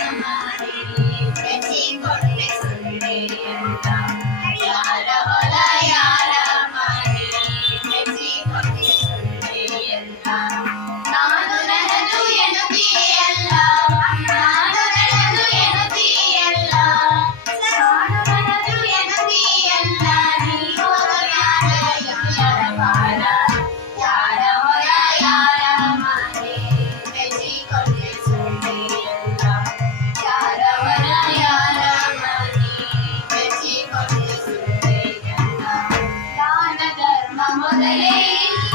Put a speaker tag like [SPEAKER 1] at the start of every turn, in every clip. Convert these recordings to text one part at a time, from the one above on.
[SPEAKER 1] Almighty. name.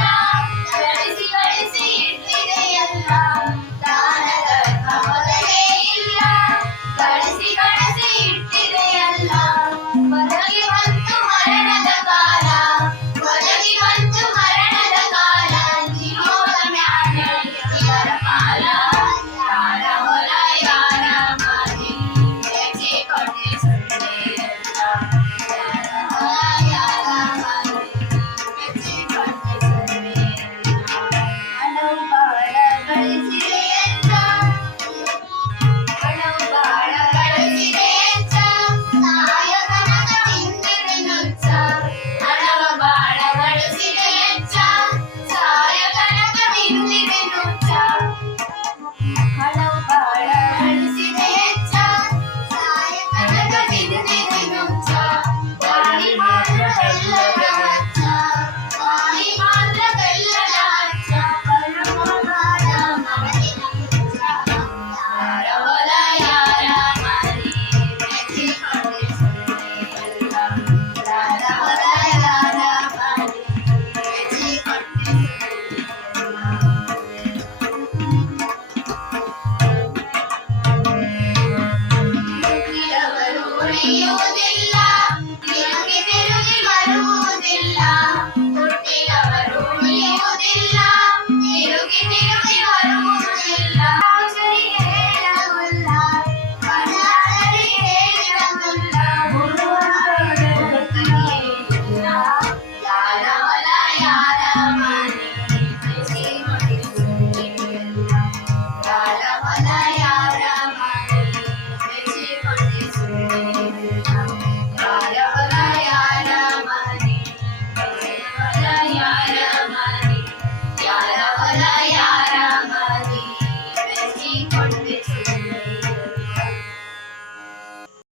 [SPEAKER 1] ಉಳಿಯುವುದಿಲ್ಲ ತಿರುಗಿ ಬರುವುದಿಲ್ಲ. ಹುಟ್ಟಿದವರು ಉಳಿಯುವುದಿಲ್ಲ. ತಿರುಗಿ